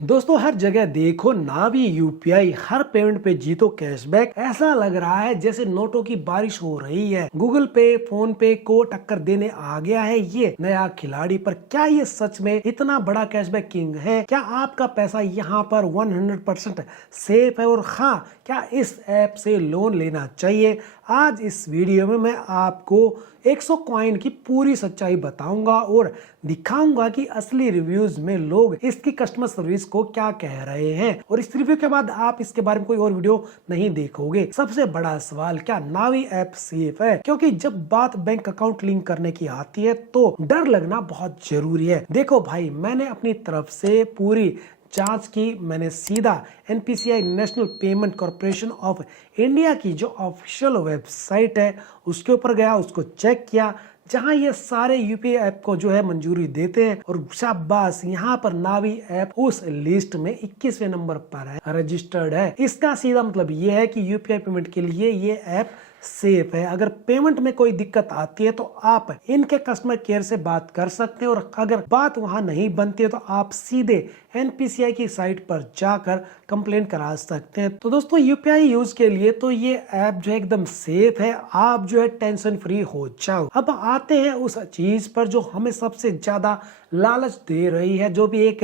दोस्तों हर जगह देखो नावी यूपीआई, हर पेमेंट पे जीतो कैशबैक। ऐसा लग रहा है जैसे नोटों की बारिश हो रही है। गूगल पे, फोन पे को टक्कर देने आ गया है ये नया खिलाड़ी। पर क्या ये सच में इतना बड़ा कैशबैक किंग है? क्या आपका पैसा यहाँ पर 100% सेफ है? और हाँ, क्या इस ऐप से लोन लेना चाहिए? आज इस वीडियो में मैं आपको 100 कॉइन की पूरी सच्चाई बताऊंगा और दिखाऊंगा कि असली रिव्यूज में लोग इसकी कस्टमर सर्विस को क्या कह रहे हैं। और इस रिव्यू के बाद आप इसके बारे में कोई और वीडियो नहीं देखोगे। सबसे बड़ा सवाल, क्या नावी ऐप सेफ है? क्योंकि जब बात बैंक अकाउंट लिंक करने की आती है तो डर लगना बहुत जरूरी है। देखो भाई, मैंने अपनी तरफ से पूरी जांच की। मैंने सीधा NPCI national payment corporation of India की जो ऑफिशियल वेबसाइट है उसके ऊपर गया, उसको चेक किया, जहां ये सारे यूपीआई ऐप को जो है मंजूरी देते हैं। और शाबाश, यहाँ पर नावी ऐप उस लिस्ट में 21वें नंबर पर है, रजिस्टर्ड है। इसका सीधा मतलब ये है कि यूपीआई पेमेंट के लिए ये ऐप सेफ है। अगर पेमेंट में कोई दिक्कत आती है तो आप इनके कस्टमर केयर से बात कर सकते हैं, और अगर बात वहां नहीं बनती है तो आप सीधे एनपीसीआई की साइट पर जाकर कंप्लेंट करा सकते हैं। तो दोस्तों, यूपीआई यूज के लिए तो ये ऐप जो है एकदम सेफ है। आप जो है टेंशन फ्री हो जाओ। अब आते हैं उस चीज पर जो हमें सबसे ज्यादा लालच दे रही है। जो भी एक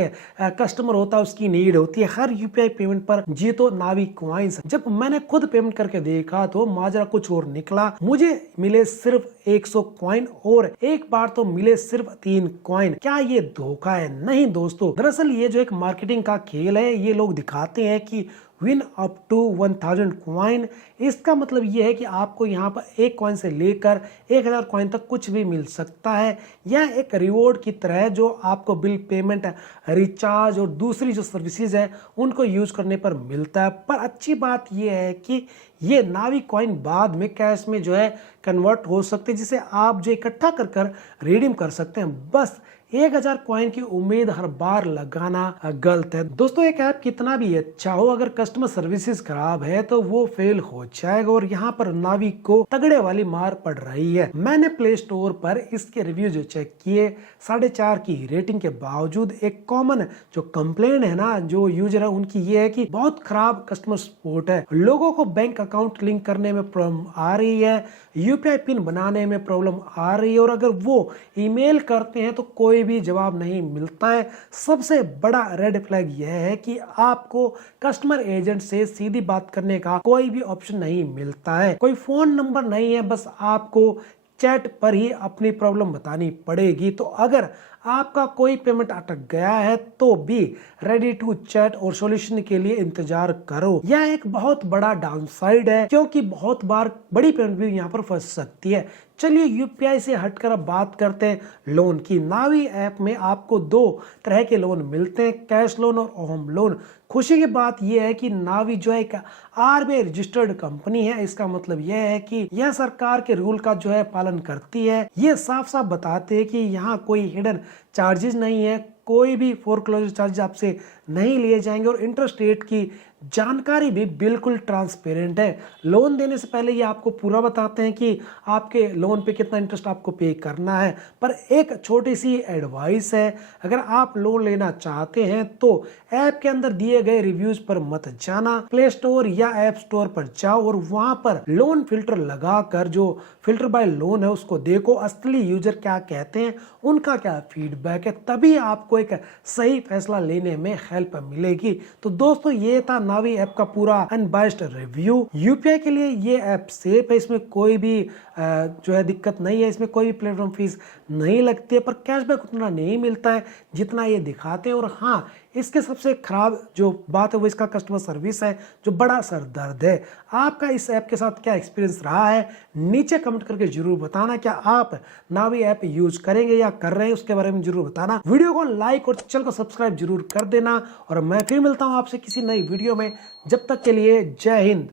कस्टमर होता है उसकी नीड होती है हर यूपीआई पेमेंट पर जीतो नावी कॉइन्स। जब मैंने खुद पेमेंट करके देखा तो माजरा कुछ और निकला। मुझे मिले सिर्फ 100 कॉइन और एक बार तो मिले सिर्फ 3 कॉइन। क्या ये धोखा है? नहीं दोस्तों, दरअसल ये जो एक मार्केटिंग का खेल है। ये लोग दिखाते हैं कि विन अप टू 1000 कॉइन। इसका मतलब ये है कि आपको यहाँ पर 1 कॉइन से लेकर 1000 कॉइन तक कुछ भी मिल सकता है। यह एक रिवॉर्ड की तरह है जो आपको बिल पेमेंट, रिचार्ज और दूसरी जो सर्विसेज है उनको यूज करने पर मिलता है। पर अच्छी बात यह है कि ये नावी कॉइन बाद में कैश में जो है कन्वर्ट हो सकते हैं, जिसे आप जो इकट्ठा कर कर रिडीम कर सकते हैं। बस 1000 कॉइन की उम्मीद हर बार लगाना गलत है दोस्तों। एक ऐप कितना भी अच्छा हो, अगर कस्टमर सर्विसेज खराब है तो वो फेल हो जाएगा। और यहाँ पर नावी को तगड़े वाली मार पड़ रही है। मैंने प्ले स्टोर पर इसके रिव्यू जो चेक किए, 4.5 की रेटिंग के बावजूद एक कॉमन जो कंप्लेन है ना जो यूजर है उनकी, ये है कि बहुत खराब कस्टमर सपोर्ट है। लोगों को बैंक अकाउंट लिंक करने में प्रॉब्लम आ रही है, यूपीआई पिन बनाने में प्रॉब्लम आ रही है, और अगर वो ईमेल करते हैं तो कोई भी जवाब नहीं मिलता है। सबसे बड़ा रेड फ्लैग यह है कि आपको कस्टमर एजेंट से सीधी बात करने का कोई भी ऑप्शन नहीं मिलता है। कोई फोन नंबर नहीं है, बस आपको चैट पर ही अपनी प्रॉब्लम बतानी पड़ेगी। तो अगर आपका कोई पेमेंट अटक गया है तो भी रेडी टू चैट और सॉल्यूशन के लिए इंतजार करो। यह एक बहुत बड़ा डाउनसाइड है, क्योंकि बहुत बार बड़ी पेमेंट भी यहाँ पर फंस सकती है। चलिए यूपीआई से हटकर अब बात करते हैं लोन की। नावी ऐप में आपको 2 तरह के लोन मिलते हैं, कैश लोन और होम लोन। खुशी की बात यह है कि नावी जो है एक आरबीआई रजिस्टर्ड कंपनी है। इसका मतलब यह है कि यह सरकार के रूल का जो है पालन करती है। ये साफ साफ बताते हैं कि यहाँ कोई हिडन चार्जेस नहीं है, कोई भी फोरक्लोजर चार्ज आपसे नहीं लिए जाएंगे, और इंटरेस्ट रेट की जानकारी भी बिल्कुल ट्रांसपेरेंट है। लोन देने से पहले ये आपको पूरा बताते हैं कि आपके लोन पे कितना इंटरेस्ट आपको पे करना है। पर एक छोटी सी एडवाइस है, अगर आप लोन लेना चाहते हैं तो ऐप के अंदर दिए गए रिव्यूज पर मत जाना। प्ले स्टोर या ऐप स्टोर पर जाओ और वहां पर लोन फिल्टर लगाकर जो फिल्टर बाय लोन है उसको देखो, असली यूजर क्या कहते हैं, उनका क्या फीडबैक है, तभी आपको एक सही फैसला लेने में हेल्प मिलेगी। तो दोस्तों, ये था नावी ऐप का पूरा अनबायस्ड रिव्यू। यूपीआई के लिए ये ऐप सेफ है, इसमें कोई भी जो है दिक्कत नहीं है, इसमें कोई भी प्लेटफॉर्म फीस नहीं लगती है, पर कैशबैक उतना नहीं मिलता है जितना ये दिखाते हैं। और हाँ, इसके सबसे खराब जो बात है वो इसका कस्टमर सर्विस है, जो बड़ा सरदर्द है। आपका इस ऐप के साथ क्या एक्सपीरियंस रहा है नीचे कमेंट करके जरूर बताना। क्या आप नावी ऐप यूज करेंगे या कर रहे हैं, उसके बारे में जरूर बताना। वीडियो को लाइक और चैनल को सब्सक्राइब जरूर कर देना, और मैं फिर मिलता हूं आपसे किसी नई वीडियो में। जब तक के लिए जय हिंद।